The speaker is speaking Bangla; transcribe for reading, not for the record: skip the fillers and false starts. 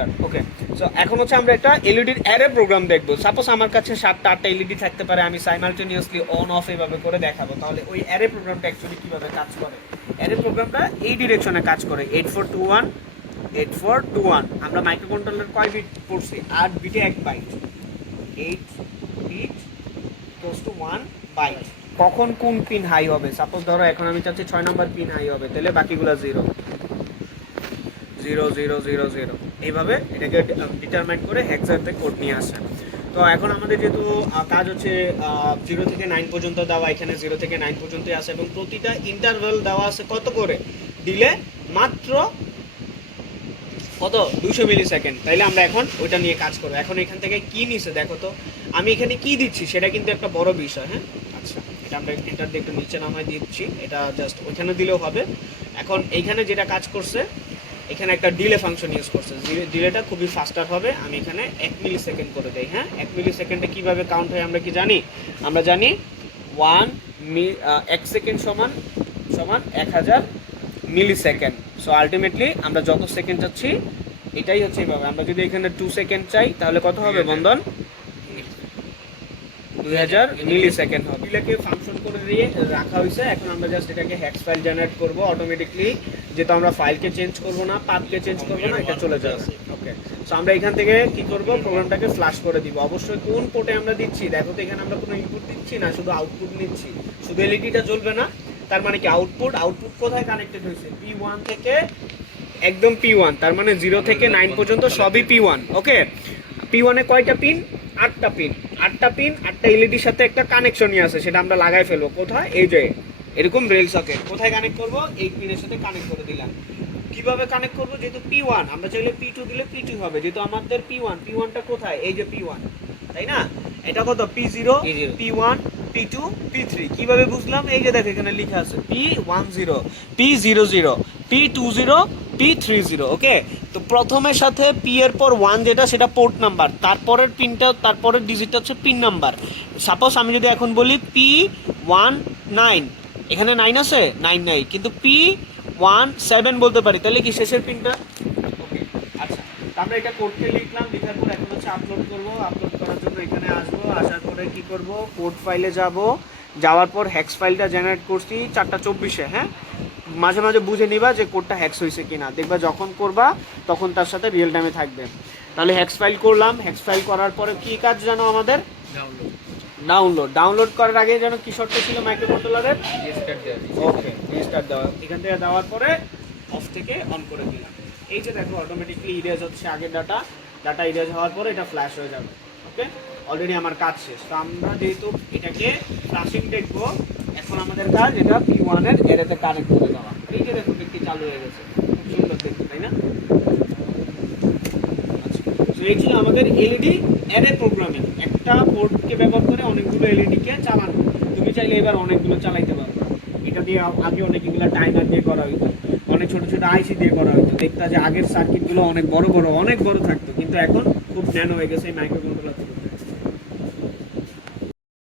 স্টার্ট। ওকে, সো এখন হচ্ছে আমরা একটা এলইডির অ্যারে প্রোগ্রাম দেখবো। সাপোজ আমার কাছে 7টা 8টা এলইডি থাকতে পারে, আমি সাইমালটেনিয়াসলি অন অফ এভাবে করে দেখাবো। তাহলে ওই অ্যারে প্রোগ্রামটা অ্যাকচুয়ালি কীভাবে কাজ করে? অ্যারে প্রোগ্রামটা এই ডিরেকশনে কাজ করে, 8421 8421। আমরা মাইক্রোকন্ট্রোলার কয় বিট পড়ছি? 8 বিটে 1 byte. 8 bit equals to 1 byte. কখন কোন পিন হাই হবে? সাপোজ ধরো এখন আমি চাচ্ছি 6 নম্বর পিন হাই হবে, তাহলে বাকিগুলো 0 0 0 0 0 এইভাবে এটাকে ডিটারমাইন করে হেক্সাতে কোড নিয়ে আসে। তো এখন আমাদের যেহেতু কাজ হচ্ছে 0 থেকে 9 পর্যন্ত দেওয়া, এখানে 0 থেকে 9 পর্যন্তই আছে এবং প্রতিটা ইন্টারভ্যাল দেওয়া আছে কত করে? দিলে মাত্র কত? 200 মিলি সেকেন্ড। তাইলে আমরা এখন ওইটা নিয়ে কাজ করবো। এখন এখান থেকে কি নিছে দেখো তো, আমি এখানে কি দিচ্ছি সেটা কিন্তু একটা বড় বিষয়। হ্যাঁ, আচ্ছা, এটা আমরা এন্টার দিয়ে একটু নিচে নামাই দিচ্ছি, এটা জাস্ট ওইখানে দিলেও হবে। এখন এইখানে যেটা কাজ করছে, এখানে একটা ডিলে ফাংশন ইউজ করছে, ডিলেটা খুবই ফাস্টার হবে। আমি এখানে 1 মিলি সেকেন্ড করে দেই। হ্যাঁ, 1 মিলি সেকেন্ডে কীভাবে কাউন্ট হয় আমরা কি জানি? আমরা জানি 1 সেকেন্ড সমান সমান 1000 মিলি সেকেন্ড। সো আলটিমেটলি আমরা যত সেকেন্ড চাচ্ছি এটাই হচ্ছে এইভাবে। আমরা যদি এখানে 2 সেকেন্ড চাই তাহলে কত হবে বন্ধন? 2000 মিলি সেকেন্ড হবে। এটাকে ফাংশন করে দিয়ে রাখা হয়েছে। এখন আমরা জাস্ট এটাকে হেক্স ফাইল জেনারেট করব অটোমেটিকলি, যেহেতু আমরা ফাইলকে চেঞ্জ করব না, পাথকে চেঞ্জ করব না, এটা চলে যাবে। ওকে, সো আমরা এখান থেকে কি করব? প্রোগ্রামটাকে ফ্ল্যাশ করে দিব। অবশ্যই কোন পোর্টে আমরা দিচ্ছি দেখো তো, এখানে আমরা কোনো ইনপুট দিচ্ছি না, শুধু আউটপুট নিচ্ছি। শুধু এলইডিটা জ্বলবে না, তার মানে কি আউটপুট কোথায় কানেক্টেড হয়েছে? P1 থেকে একদম P1, তার মানে 0 থেকে 9 পর্যন্ত সবই P1। ওকে, P1 এ কয়টা পিন? 8টা পিন। 8টা পিন 8টা এলইডির সাথে একটা কানেকশনই আছে, সেটা আমরা লাগাই ফেলবো। কোথায়? এই যে এরকম রেল সকেট। কোথায় কানেক্ট করব? এই পিনের সাথে কানেক্ট করে দিলাম। কিভাবে কানেক্ট করব? যেহেতু P1, আমরা চাইলে P2 দিলে P2 হবে, যেহেতু আমাদের P1টা কোথায়? এই যে P1, তাই না? এটা কত? P0 P1 P2 P3। কিভাবে বুঝলাম? এই যে দেখো এখানে লেখা আছে P10 P00 P20 P30। ওকে, তো প্রথমের সাথে P এর পর 1 যেটা, সেটা পোর্ট নাম্বার, তারপরের পিনটা, তারপরের ডিজিটটা হচ্ছে পিন নাম্বার। সাপোজ আমি যদি এখন বলি P19, এখানে 9 আছে? 9 নাই, কিন্তু P17 বলতে পারি, তাহলে কি শেষের পিনটা? ওকে, আচ্ছা, আমরা এটা কোডকে লিখলাম, লেখার পর এখন হচ্ছে আপলোড করব। আপলোড করার জন্য এখানে আসবো, আসার পরে কি করব? কোড ফাইলে যাব, যাওয়ার পর হ্যাক্স ফাইলটা জেনারেট করছি 4:24-এ। হ্যাঁ, মাঝে মাঝে বুঝে নিবা যে কোডটা হ্যাক্স হয়েছে কিনা, দেখবা যখন করবা তখন তার সাথে রিয়েল টাইমে থাকবে। তাহলে হ্যাক্স ফাইল করলাম। হ্যাক্স ফাইল করার পরে কি কাজ জানো আমাদের? ডাউনলোড করার আগে যেন কি শর্ত ছিল মাইক্রোকন্ট্রোলারের? ওকে, রিস্টার্ট দেওয়া। এখান থেকে দেওয়ার পরে অফ থেকে অন করে দিলাম। এই যে দেখো অটোমেটিকলি ইরেজ হচ্ছে আগের ডাটা ইরেজ হওয়ার পরে এটা ফ্ল্যাশ হয়ে যাবে। ওকে, অলরেডি আমার কাজ শেষ। তো আমরা যেহেতু এটাকে ফ্ল্যাশিং দেখবো, এখন আমাদের কাজ এটা P1 এর এরেতে কানেক্ট করে দেওয়া। এই যে দেখো কি চালু হয়ে গেছে, খুব সুন্দর দেখতে, তাই না? আচ্ছা, তো এই ছিল আমাদের এলইডি অ্যারে প্রোগ্রামিং। একটা পোর্টকে ব্যবহার করে অনেকগুলো এলইডিকে চালানো। তুমি চাইলে এবার অনেকগুলো চালাইতে পারো। এটা দিয়ে আগে অনেকগুলো টাইমার দিয়ে করা হইতো, অনেক ছোট ছোট আইসি দিয়ে করা হইতো। দেখতা যে আগের সার্কিটগুলো অনেক বড় থাকতো, কিন্তু এখন খুব ন্যানো হয়ে গেছে এই মাইক্রোকন্ট্রোলার।